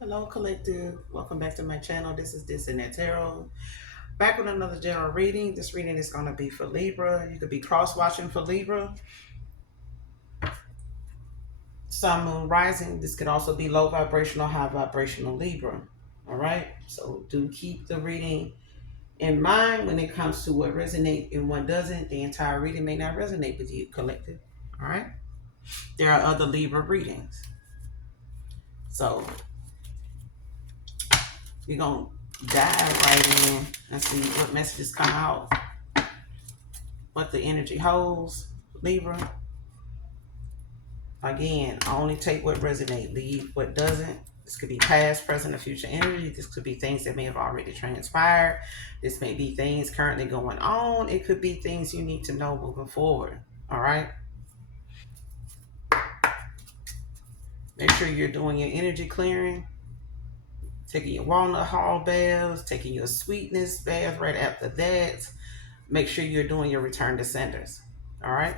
Hello, collective. Welcome back to my channel. This is This and That Tarot. Back with another general reading. This reading is going to be for Libra. You could be cross-watching for Libra. Sun, Moon, Rising. This could also be low vibrational, high vibrational Libra. All right. So do keep the reading in mind when it comes to what resonates and what doesn't. The entire reading may not resonate with you, collective. All right. There are other Libra readings. So we're going to dive right in and see what messages come out, what the energy holds. Libra, again, only take what resonates, leave what doesn't. This could be past, present, or future energy. This could be things that may have already transpired. This may be things currently going on. It could be things you need to know moving forward. All right. Make sure you're doing your energy clearing, taking your walnut hall baths, taking your sweetness bath right after that. Make sure you're doing your return to senders. All right.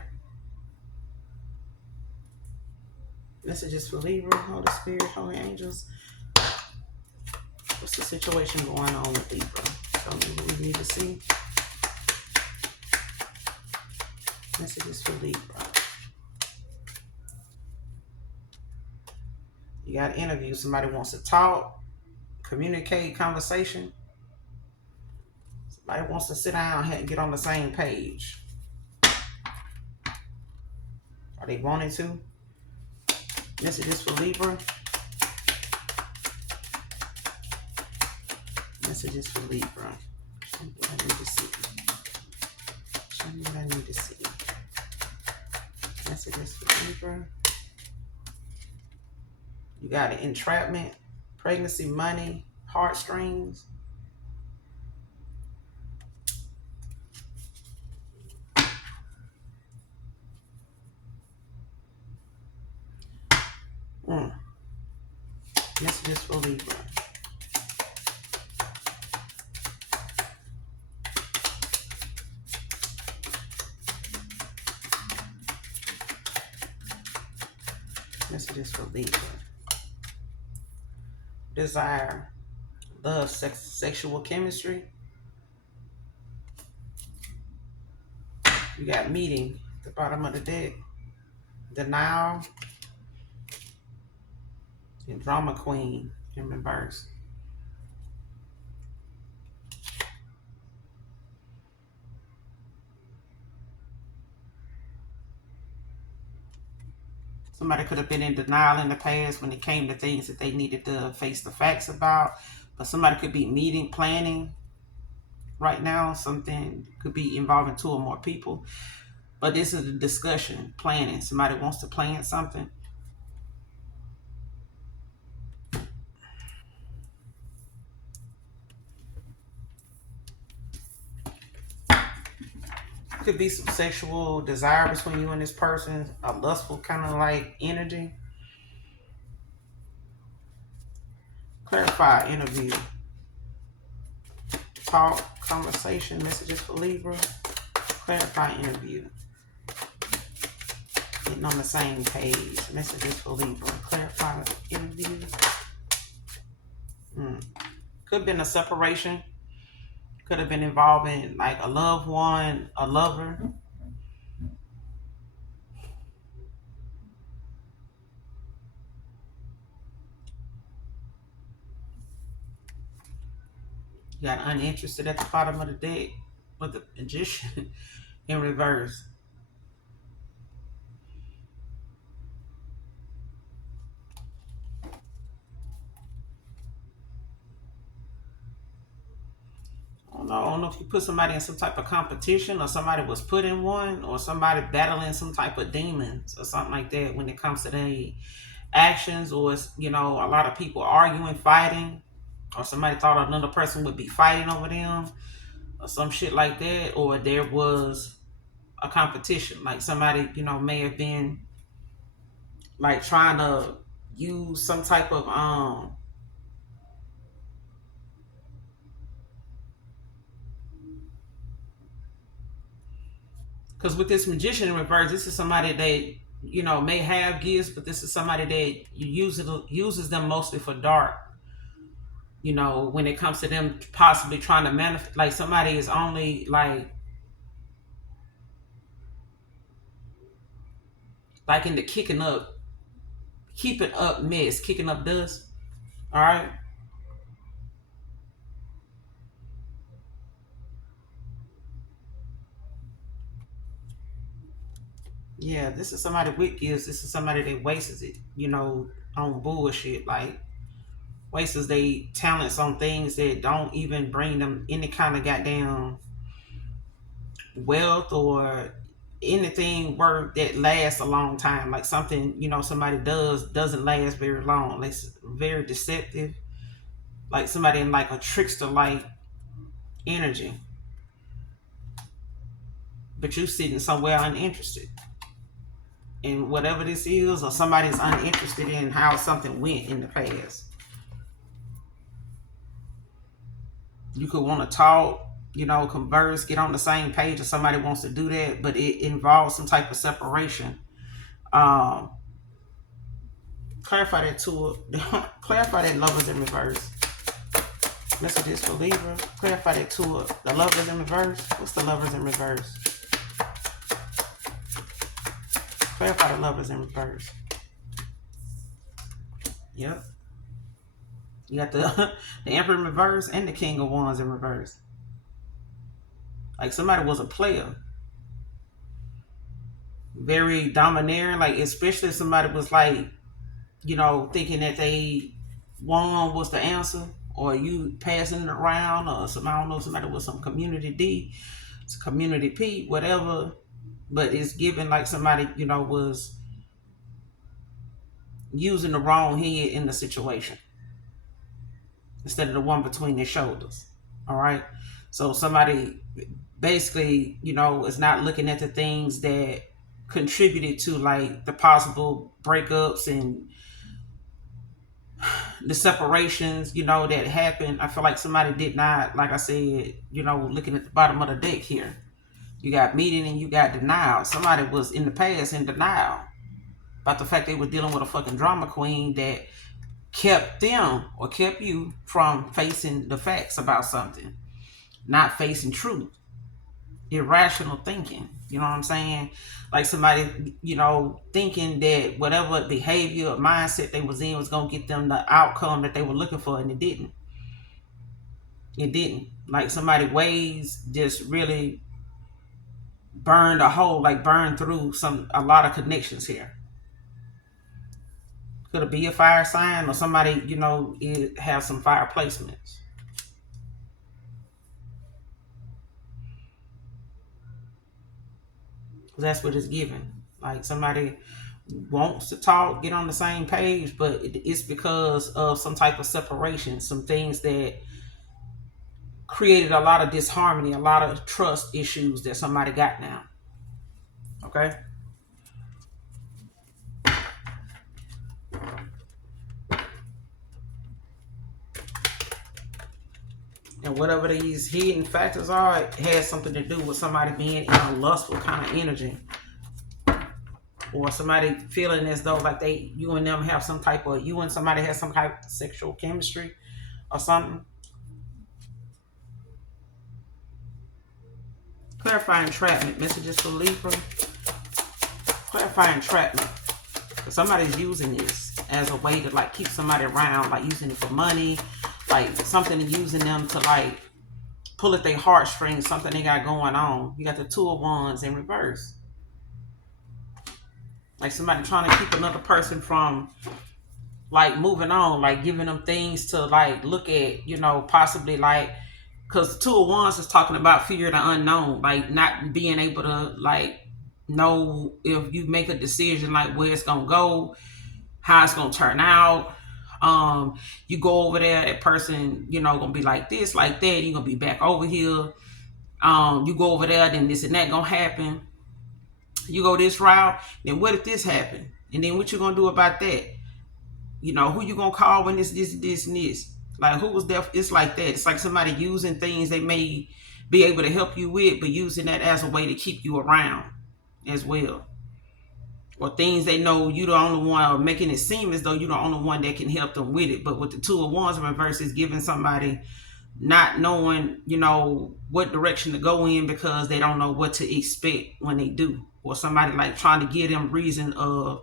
Messages for Libra, Holy Spirit, Holy Angels. What's the situation going on with Libra? Tell me what we need to see. Messages for Libra. You got an interview. Somebody wants to talk, communicate, conversation. Somebody wants to sit down and get on the same page. Are they wanting to? Messages for Libra. Messages for Libra. Show me what I need to see. Show me what I need to see. Messages for Libra. You got an entrapment, pregnancy, money, heartstrings. Messages for Libra. Messages for Libra. Desire, love, sexual chemistry. You got meeting, the bottom of the deck. Denial, and drama queen in reverse. Somebody could have been in denial in the past when it came to things that they needed to face the facts about. But somebody could be meeting, planning right now. Something could be involving two or more people. But this is a discussion, planning. Somebody wants to plan something. Could be some sexual desire between you and this person, a lustful kind of like energy. Clarify, interview, talk, conversation, messages for Libra. Clarify, interview. Getting on the same page. Messages for Libra. Clarify, interview. Could have been a separation. Could have been involving like a loved one, a lover. You got uninterested at the bottom of the deck with the magician in reverse. I don't know if you put somebody in some type of competition or somebody was put in one or somebody battling some type of demons or something like that when it comes to their actions, or it's, a lot of people arguing, fighting, or somebody thought another person would be fighting over them or some shit like that, or there was a competition, like somebody, may have been like trying to use some type of because with this magician in reverse, this is somebody that may have gifts, but this is somebody that uses them mostly for dark when it comes to them possibly trying to manifest, like somebody is only like in the keeping up mess, kicking up dust. All right. Yeah, this is somebody with gifts. This is somebody that wastes it, on bullshit. Like wastes their talents on things that don't even bring them any kind of goddamn wealth or anything worth that lasts a long time. Like something, somebody doesn't last very long. Like it's very deceptive. Like somebody in like a trickster like energy. But you sitting somewhere uninterested in whatever this is, or somebody's uninterested in how something went in the past. You could want to talk, converse, get on the same page, if somebody wants to do that, but it involves some type of separation. Um, clarify that to clarify that lovers in reverse. Messages for Libra. Clarify that to the lovers in reverse. What's the lovers in reverse? Clarify the lovers in reverse. Yep. You got the Emperor in reverse and the King of Wands in reverse. Like somebody was a player. Very domineering. Like especially if somebody was like, thinking that they one was the answer, or you passing it around, or some, I don't know, somebody with some community D, it's community P, whatever. But it's given like somebody, was using the wrong head in the situation instead of the one between their shoulders. All right. So somebody basically, is not looking at the things that contributed to like the possible breakups and the separations, that happened. I feel like somebody did not, like I said, looking at the bottom of the deck here. You got meeting and you got denial. Somebody was in the past in denial about the fact they were dealing with a fucking drama queen that kept them or kept you from facing the facts about something, not facing truth, irrational thinking. You know what I'm saying? Like somebody, thinking that whatever behavior or mindset they was in was going to get them the outcome that they were looking for, and it didn't. It didn't. Like somebody ways just really burned a hole, like burned through a lot of connections here. Could it be a fire sign or somebody, it have some fire placements? Because that's what it's given. Like somebody wants to talk, get on the same page, but it's because of some type of separation, some things that created a lot of disharmony, a lot of trust issues that somebody got now. Okay? And whatever these hidden factors are, it has something to do with somebody being in a lustful kind of energy. Or somebody feeling as though like you and them have some type of, you and somebody has some type of sexual chemistry or something. Clarify entrapment. Messages for Libra. Clarify entrapment. Somebody's using this as a way to like keep somebody around, like using it for money, like something using them to like pull at their heartstrings, something they got going on. You got the Two of Wands in reverse. Like somebody trying to keep another person from like moving on, like giving them things to like look at, possibly like, because the Two of Wands is talking about fear of the unknown, like not being able to like know if you make a decision like where it's gonna go, how it's gonna turn out. You go over there, that person, gonna be like this, like that. You're gonna be back over here. You go over there, then this and that gonna happen. You go this route, then what if this happen? And then what you gonna do about that? Who you gonna call when this, and this? Like who was there? It's like that. It's like somebody using things they may be able to help you with, but using that as a way to keep you around as well. or things they know you the only one, or making it seem as though you're the only one that can help them with it. But with the Two of Wands in reverse, is giving somebody not knowing, what direction to go in because they don't know what to expect when they do, or somebody like trying to give them reason of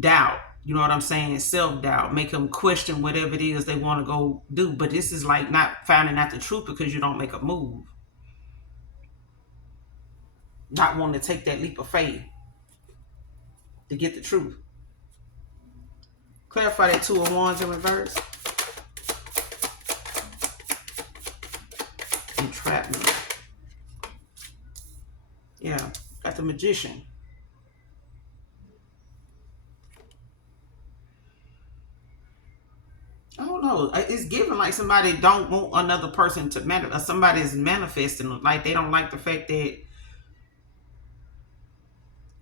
doubt. You know what I'm saying? Self-doubt, make them question whatever it is they want to go do. But this is like not finding out the truth because you don't make a move, not wanting to take that leap of faith to get the truth. Clarify that Two of Wands in reverse. Entrapment. Yeah, got the Magician. I don't know. It's given like somebody don't want another person to manifest. Somebody's manifesting like they don't like the fact that,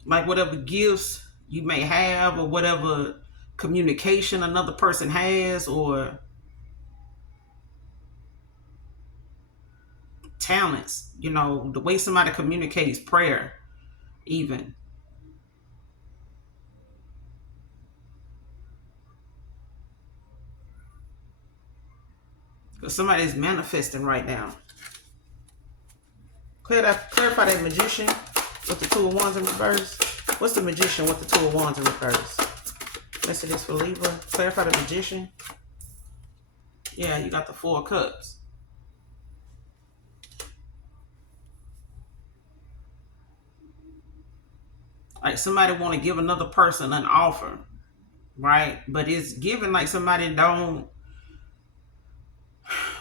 like, whatever gifts you may have or whatever communication another person has or talents, the way somebody communicates, prayer even. Because somebody's manifesting right now. Clarify that Magician with the Two of Wands in reverse. What's the Magician with the Two of Wands in reverse? Messages for Libra. Clarify the Magician. Yeah, you got the Four of Cups. Like somebody want to give another person an offer, right? But it's given like somebody don't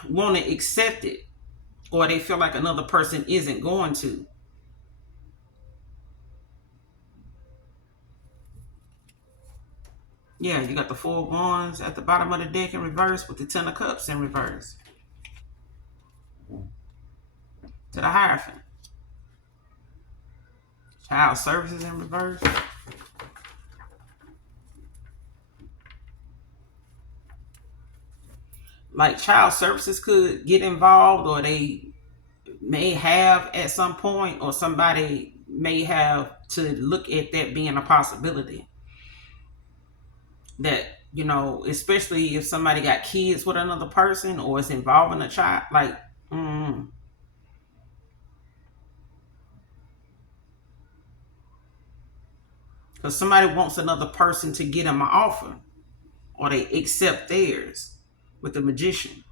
want to accept it, or they feel like another person isn't going to. Yeah, you got the Four of Wands at the bottom of the deck in reverse with the Ten of Cups in reverse. To the Hierophant. Child services in reverse. Like child services could get involved, or they may have at some point, or somebody may have to look at that being a possibility. That, especially if somebody got kids with another person or is involving a child, like, because somebody wants another person to get them an offer, or they accept theirs with the Magician.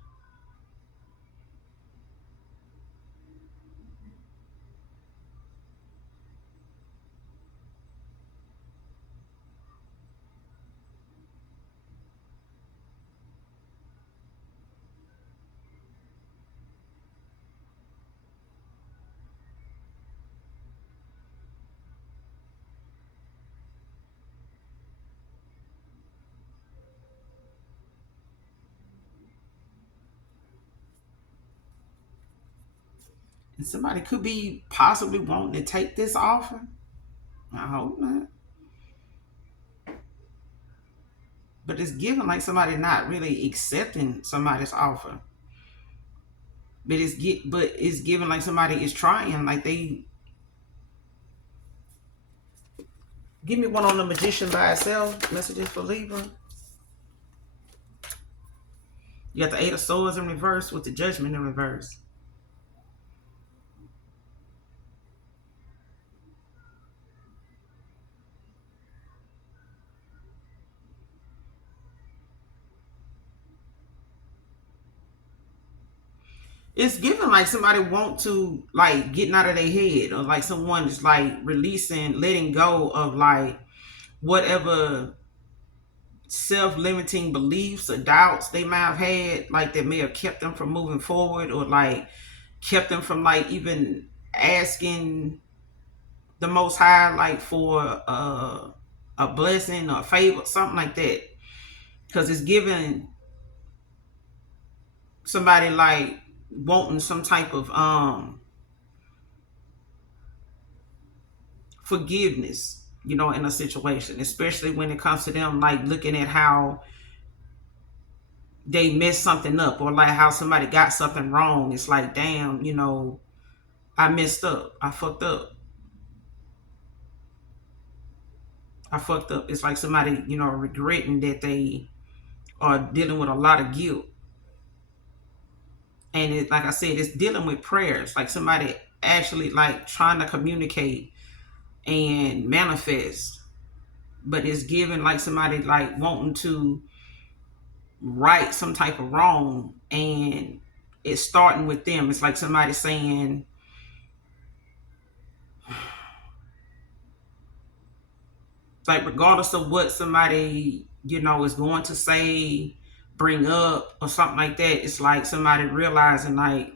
And somebody could be possibly wanting to take this offer. I hope not. But it's given like somebody not really accepting somebody's offer. But it's given like somebody is trying, like they. Give me one on the Magician by itself. Messages for Libra. You got the Eight of Swords in reverse with the Judgment in reverse. It's given like somebody want to like getting out of their head, or like someone is like releasing, letting go of like whatever self-limiting beliefs or doubts they might have had, like that may have kept them from moving forward, or like kept them from like even asking the Most High like for a blessing or a favor, something like that. Because it's giving somebody like wanting some type of forgiveness, in a situation, especially when it comes to them like looking at how they messed something up, or like how somebody got something wrong. It's like, damn, I messed up, I fucked up. I fucked up. It's like somebody, regretting that they are dealing with a lot of guilt. And it, like I said, it's dealing with prayers. Like somebody actually like trying to communicate and manifest, but it's given like somebody like wanting to right some type of wrong, and it's starting with them. It's like somebody saying, like, regardless of what somebody, is going to say, bring up, or something like that, it's like somebody realizing, like,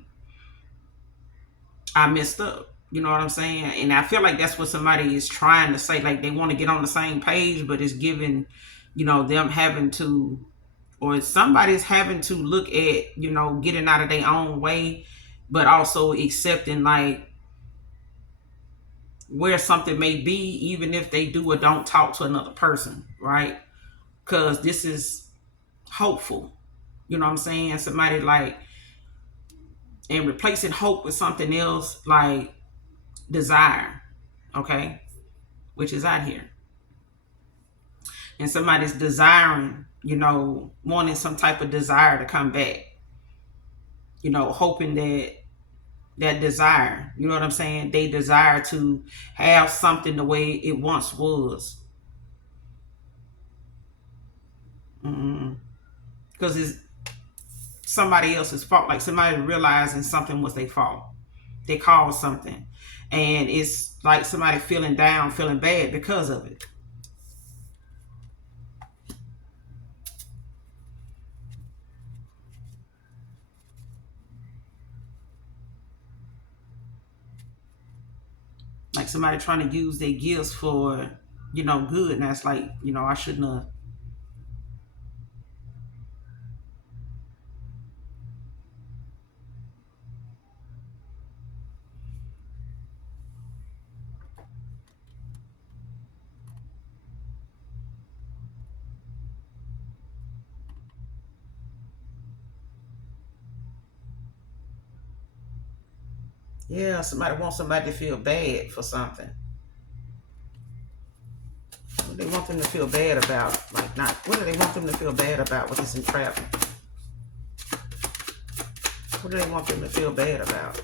I messed up. You know what I'm saying? And I feel like that's what somebody is trying to say. Like, they want to get on the same page, but it's giving, them having to, or somebody's having to look at, getting out of their own way, but also accepting, like, where something may be, even if they do or don't talk to another person, right? Because this is hopeful. You know what I'm saying? Somebody like, and replacing hope with something else like desire, okay? Which is out here. And somebody's desiring, wanting some type of desire to come back, hoping that desire, you know what I'm saying? They desire to have something the way it once was. Because it's somebody else's fault. Like somebody realizing something was their fault. They caused something. And it's like somebody feeling down, feeling bad because of it. Like somebody trying to use their gifts for, good. And that's like, I shouldn't have. Yeah, somebody wants somebody to feel bad for something. What do they want them to feel bad about? Like, not, what do they want them to feel bad about with this entrapment? What do they want them to feel bad about?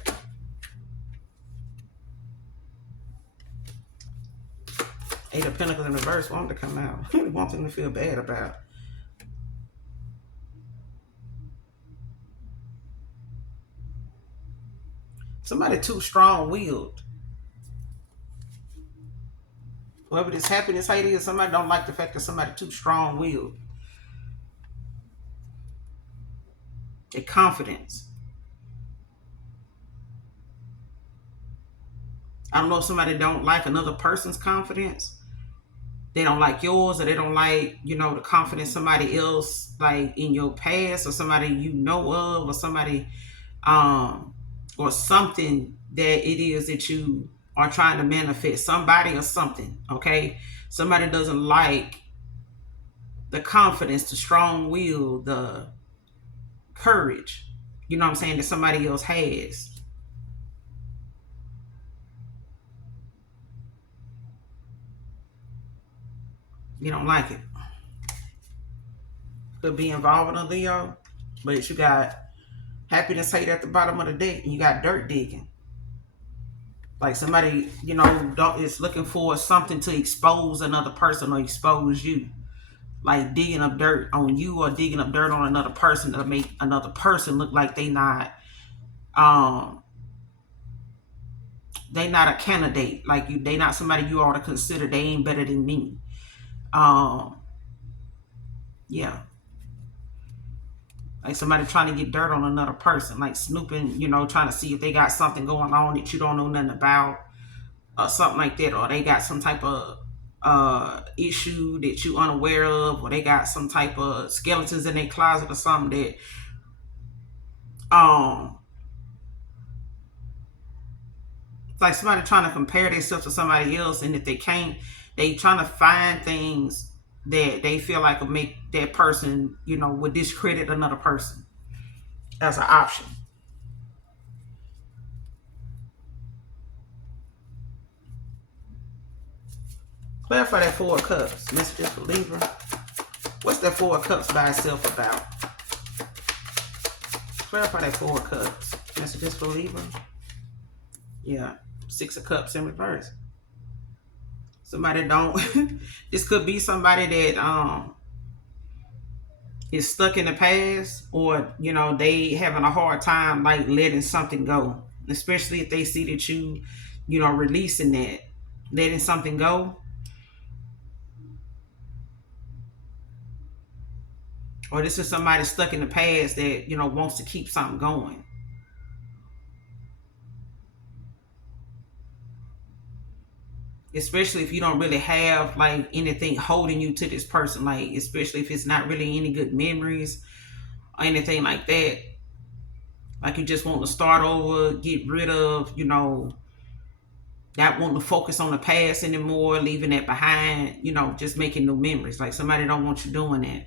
Eight of Pentacles in reverse want to come out. What do they want them to feel bad about? Somebody too strong-willed. Whoever this happiness hate is, somebody don't like the fact that somebody too strong-willed. Their confidence. I don't know if somebody don't like another person's confidence. They don't like yours, or they don't like, the confidence somebody else, like in your past, or somebody you know of, or somebody, or something that it is that you are trying to manifest, somebody or something, okay? Somebody doesn't like the confidence, the strong will, the courage, you know what I'm saying, that somebody else has. You don't like it. Could be involved in a Leo, but you got happiness hate at the bottom of the deck, and you got dirt digging. Like somebody, is looking for something to expose another person or expose you. Like digging up dirt on you or digging up dirt on another person to make another person look like they not a candidate. Like they not somebody you ought to consider. They ain't better than me. Yeah. Like somebody trying to get dirt on another person, like snooping, trying to see if they got something going on that you don't know nothing about, or something like that, or they got some type of issue that you unaware of, or they got some type of skeletons in their closet or something that like somebody trying to compare themselves to somebody else, and if they can't, they trying to find things that they feel like will make that person, would discredit another person as an option. Clarify that Four of Cups. Messages for Libra. What's that Four of Cups by itself about? Clarify that Four of Cups. Messages for Libra. Yeah. Six of Cups in reverse. Somebody don't. This could be somebody that is stuck in the past, or they having a hard time like letting something go, especially if they see that you releasing that, letting something go. Or this is somebody stuck in the past that wants to keep something going. Especially if you don't really have like anything holding you to this person, like especially if it's not really any good memories or anything like that. Like you just want to start over, get rid of, not wanting to focus on the past anymore, leaving that behind, just making new memories. Like somebody don't want you doing that.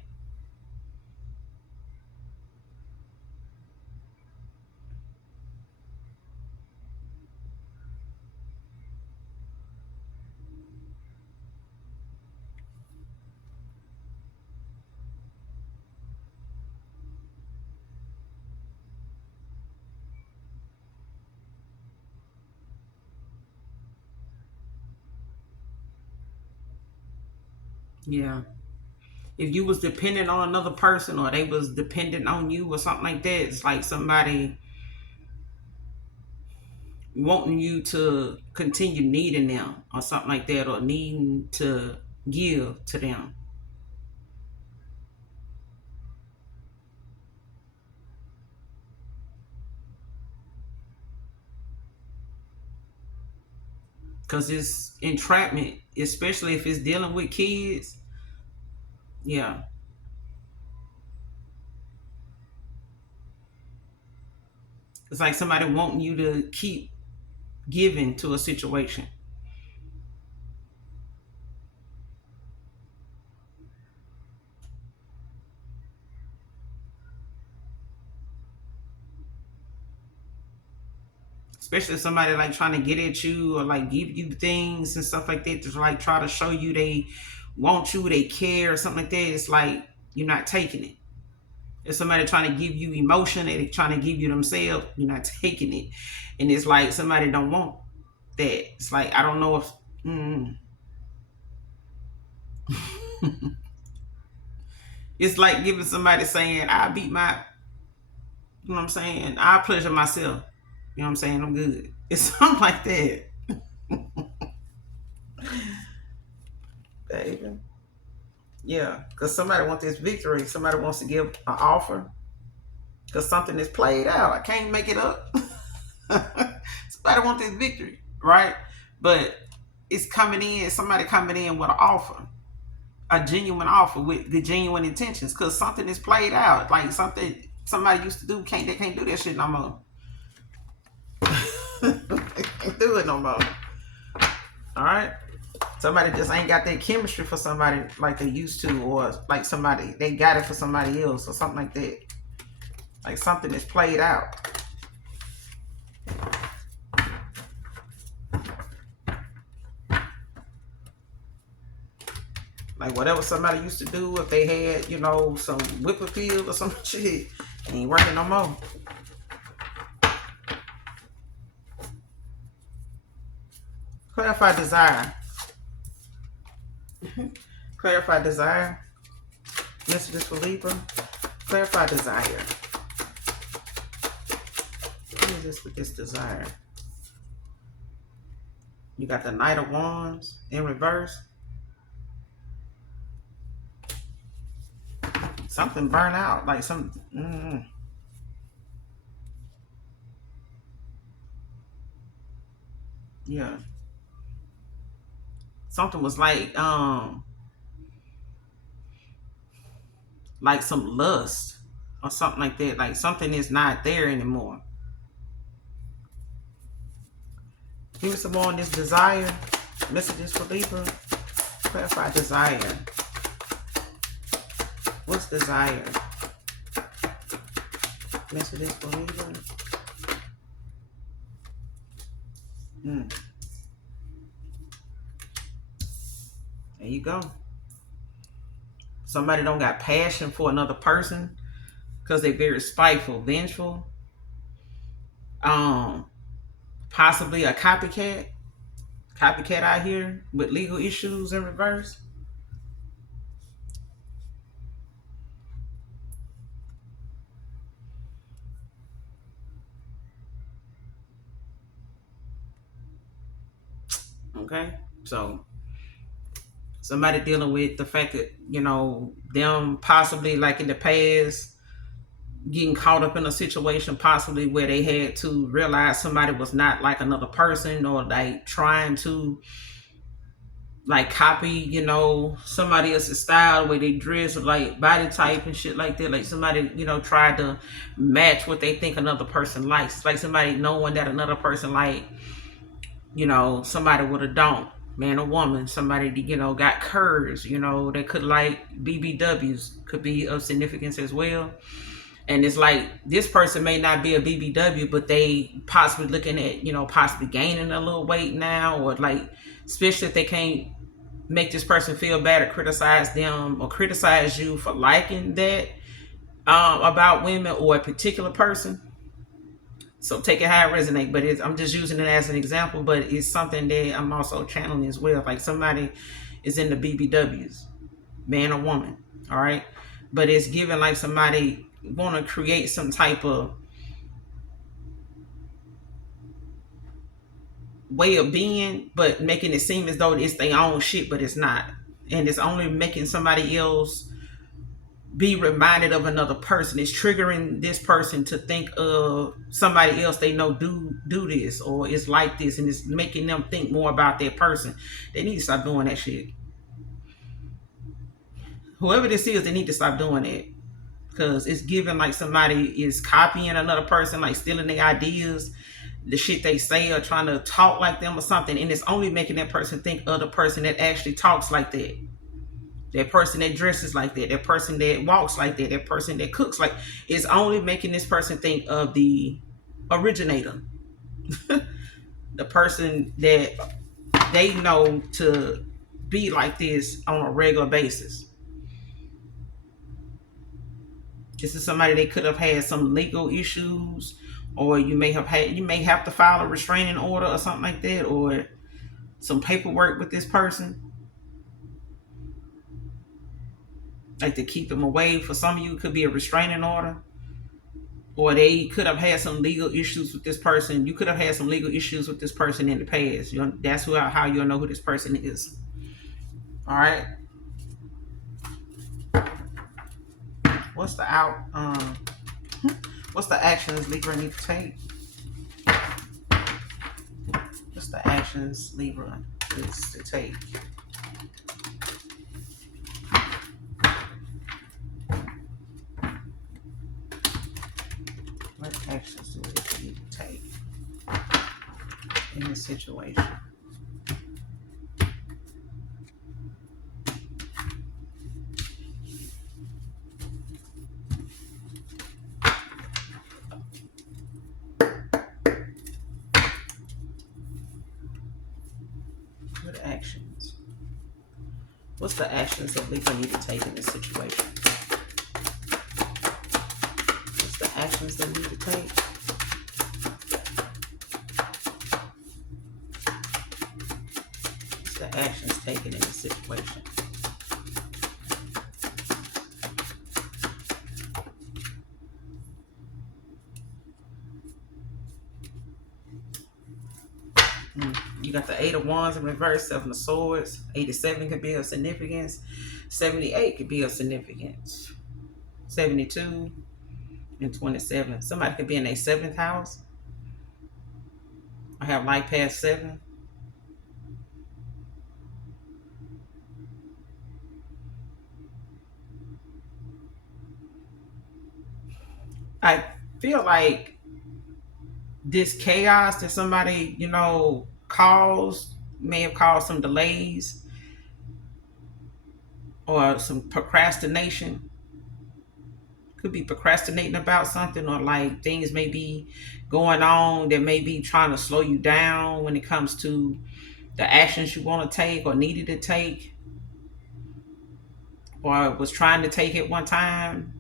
Yeah. If you was dependent on another person, or they was dependent on you or something like that, it's like somebody wanting you to continue needing them or something like that, or needing to give to them. Because it's entrapment, especially if it's dealing with kids. Yeah. It's like somebody wanting you to keep giving to a situation. Especially if somebody like trying to get at you or like give you things and stuff like that, to like try to show you they want you, they care or something like that. It's like you're not taking it. If somebody trying to give you emotion, they trying to give you themselves, you're not taking it. And it's like somebody don't want that. It's like, I don't know if it's like giving somebody saying, I beat my, you know what I'm saying, I pleasure myself. You know what I'm saying? I'm good. It's something like that. Baby. Yeah, because somebody wants this victory. Somebody wants to give an offer because something is played out. I can't make it up. Somebody wants this victory, right? But it's coming in, somebody coming in with an offer, a genuine offer with the genuine intentions, because something is played out. Like something somebody used to do, they can't do that shit no more. They can't do it no more. All right? Somebody just ain't got that chemistry for somebody like they used to, or like somebody, they got it for somebody else or something like that. Like something is played out. Like whatever somebody used to do, if they had, some whippoorwill or some shit, ain't working no more. Clarify desire. Clarify desire. Messages for Libra. Clarify desire. What is this with this desire? You got the Knight of Wands in reverse. Something burn out. Like some... Yeah. Something was like some lust or something like that. Like something is not there anymore. Give me some more on this desire. Messages for Libra. Clarify desire. What's desire? Messages for Libra. There you go. Somebody don't got passion for another person because they're very spiteful, vengeful. Um, Possibly a copycat out here with legal issues in reverse. Okay, so somebody dealing with the fact that them possibly like in the past getting caught up in a situation possibly where they had to realize somebody was not like another person, or like trying to like copy somebody else's style, where they dress or like body type and shit like that. Like somebody tried to match what they think another person likes, like somebody knowing that another person like somebody with a don't, man or woman, somebody got curves, they could like BBWs, could be of significance as well. And it's like this person may not be a BBW, but they possibly looking at possibly gaining a little weight now, or like especially if they can't make this person feel bad or criticize them or criticize you for liking that about women or a particular person. So take it how it resonates, but I'm just using it as an example, but it's something that I'm also channeling as well. Like somebody is in the BBWs, man or woman, all right? But it's given like somebody want to create some type of way of being, but making it seem as though it's their own shit, but it's not. And it's only making somebody else be reminded of another person. It's triggering this person to think of somebody else they know do this or is like this, and it's making them think more about that person. They need to stop doing that shit. Whoever this is, they need to stop doing it, because it's giving like somebody is copying another person, like stealing their ideas, the shit they say, or trying to talk like them or something, and it's only making that person think of the person that actually talks like that. That person that dresses like that person that walks like that person that cooks like, it's only making this person think of the originator, the person that they know to be like this on a regular basis. This is somebody they could have had some legal issues, or you may have to file a restraining order or something like that, or some paperwork with this person, like to keep them away. For some of you, it could be a restraining order, or they could have had some legal issues with this person. You could have had some legal issues with this person in the past. That's how you'll know who this person is. All right. What's the actions Libra need to take? What's the actions Libra needs to take? What actions do we need to take in this situation? What actions? What's the actions that Libra need to take in this situation? What's the actions they need to take? What's the actions taken in this situation? You got the 8 of Wands in reverse, 7 of Swords. 87 could be of significance. 78 could be of significance. 72 and 27. Somebody could be in their 7th house. I have light past 7. I feel like this chaos that somebody, caused may have caused some delays or some procrastination. Could be procrastinating about something, or like things may be going on that may be trying to slow you down when it comes to the actions you want to take or needed to take. or was trying to take it one time,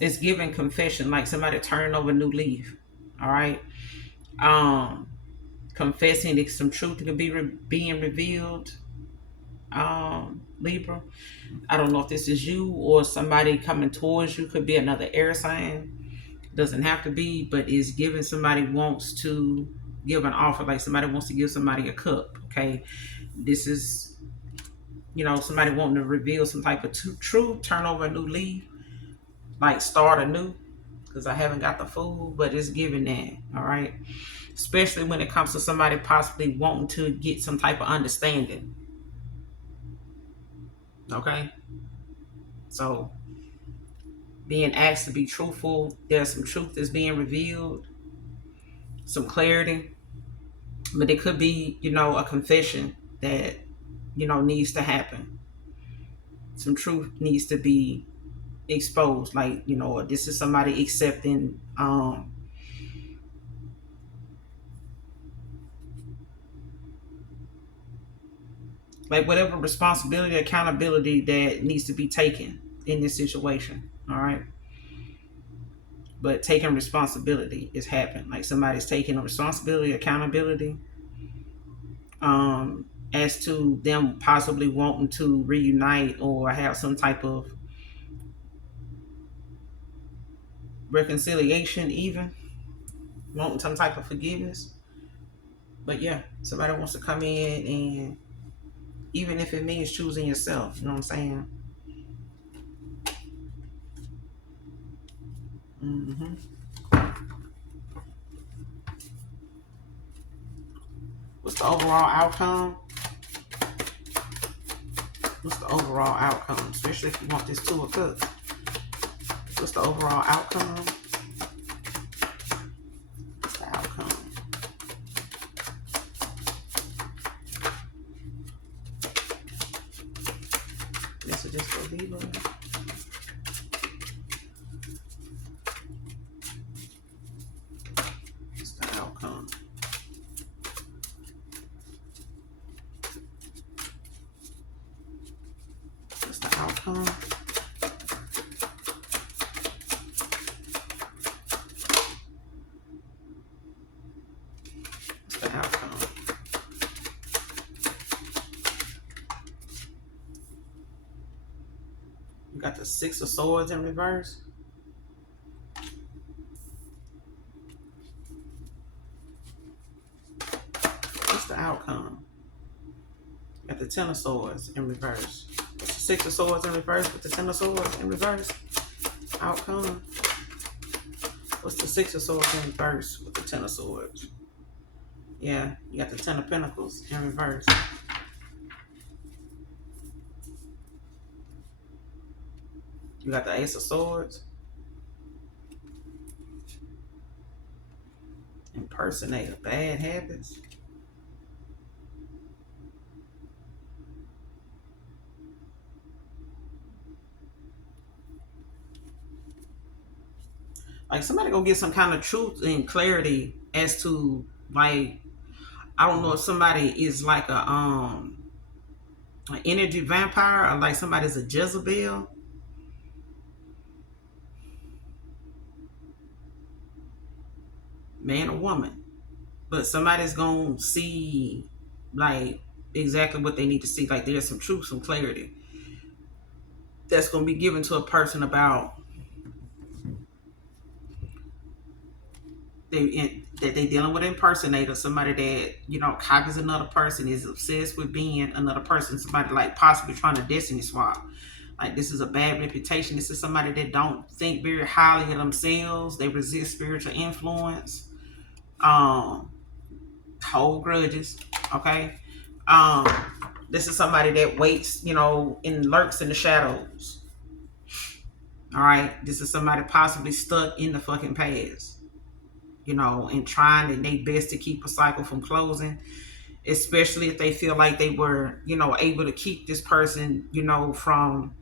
it's giving confession, like somebody turning over a new leaf. All right. Um, Confessing that some truth can be being revealed. Libra. I don't know if this is you or somebody coming towards you. Could be another air sign. Doesn't have to be, but is giving somebody wants to give an offer, like somebody wants to give somebody a cup. Okay. This is, somebody wanting to reveal some type of truth, turn over a new leaf, like start anew. Because I haven't got the food, but it's giving that. All right. Especially when it comes to somebody possibly wanting to get some type of understanding. Okay. So being asked to be truthful, there's some truth that's being revealed, some clarity, but it could be, a confession that, needs to happen. Some truth needs to be exposed, like, this is somebody accepting, like whatever responsibility, accountability that needs to be taken in this situation. All right. But taking responsibility is happening. Like somebody's taking a responsibility, accountability, as to them possibly wanting to reunite or have some type of reconciliation, even wanting some type of forgiveness. But yeah, somebody wants to come in, and even if it means choosing yourself, you know what I'm saying? hmm What's the overall outcome? What's the overall outcome? Especially if you want this two of cups. What's the overall outcome? What's the outcome? Messages for Libra. What's the outcome? What's the outcome? What's the outcome? You got the Six of Swords in reverse. What's the outcome? You got the Ten of Swords in reverse. What's the Six of Swords in reverse with the Ten of Swords in reverse? Outcome. What's the Six of Swords in reverse with the Ten of Swords? Yeah, you got the Ten of Pentacles in reverse. You got the Ace of Swords. Impersonator, bad habits. Like somebody gonna get some kind of truth and clarity as to, like, I don't know if somebody is like an energy vampire, or like somebody's a Jezebel. Man or woman. But somebody's gonna see, like, exactly what they need to see. Like there's some truth, some clarity that's gonna be given to a person about that they dealing with an impersonator, somebody that, copies another person, is obsessed with being another person, somebody like possibly trying to destiny swap. Like this is a bad reputation. This is somebody that don't think very highly of themselves. They resist spiritual influence. Hold grudges. Okay. Um, this is somebody that waits, and lurks in the shadows. All right. This is somebody possibly stuck in the fucking past, and trying their best to keep a cycle from closing, especially if they feel like they were, able to keep this person, from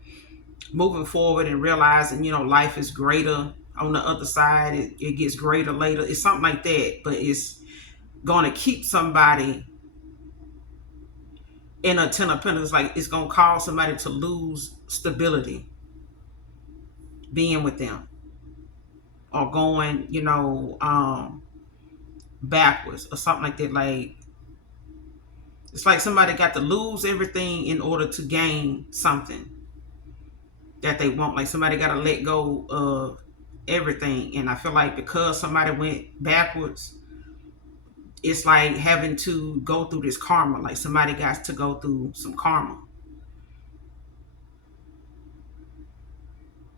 moving forward and realizing, life is greater on the other side. It gets greater later. It's something like that, but it's going to keep somebody in a Ten of Pentacles, like it's gonna cause somebody to lose stability being with them, or going, backwards or something like that. Like it's like somebody got to lose everything in order to gain something that they want. Like somebody got to let go of everything. And I feel like because somebody went backwards, it's like having to go through this karma. Like somebody got to go through some karma.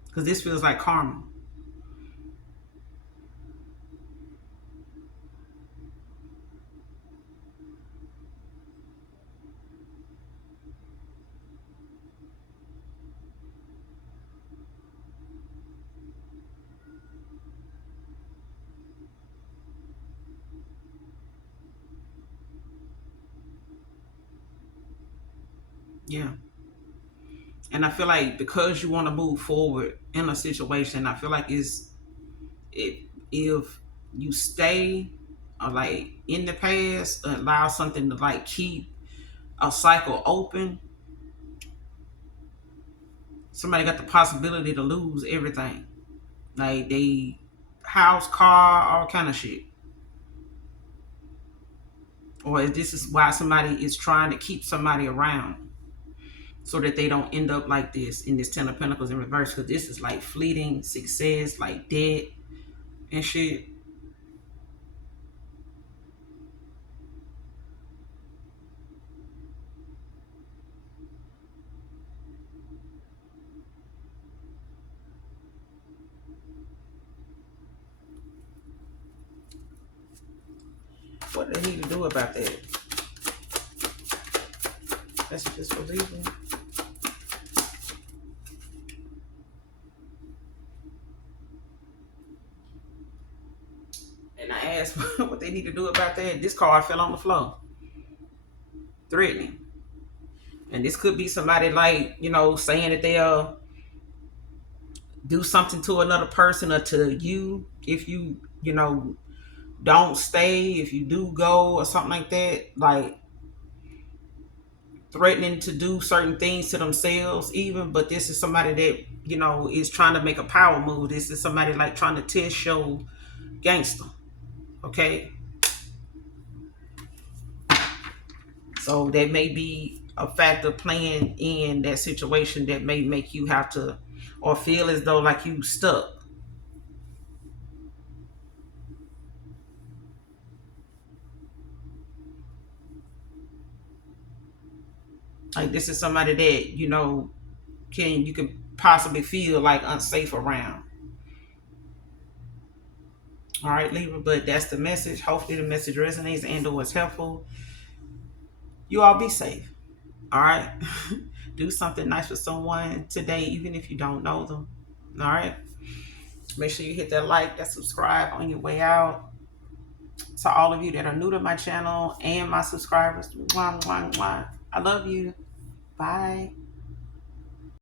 Because this feels like karma. Yeah. And I feel like because you want to move forward in a situation, I feel like if you stay like in the past, allow something to like keep a cycle open, somebody got the possibility to lose everything. Like they house, car, all kind of shit. Or if this is why somebody is trying to keep somebody around so that they don't end up like this in this Ten of Pentacles in reverse. Because this is like fleeting success, like debt and shit. What do they need to do about that? Messages for leaving. And I asked what they need to do about that. This card fell on the floor. Threatening. And this could be somebody like, saying that they'll do something to another person or to you if you don't stay, if you do go or something like that. Like threatening to do certain things to themselves even. But this is somebody that, is trying to make a power move. This is somebody like trying to test show gangster. Okay. So that may be a factor playing in that situation that may make you have to, or feel as though like you stuck. Like this is somebody that, you can possibly feel like unsafe around. All right, Libra, but that's the message. Hopefully the message resonates and or is helpful. You all be safe. All right. Do something nice for someone today, even if you don't know them. All right. Make sure you hit that like, that subscribe on your way out. To all of you that are new to my channel and my subscribers, mwah, mwah, mwah. I love you. Bye.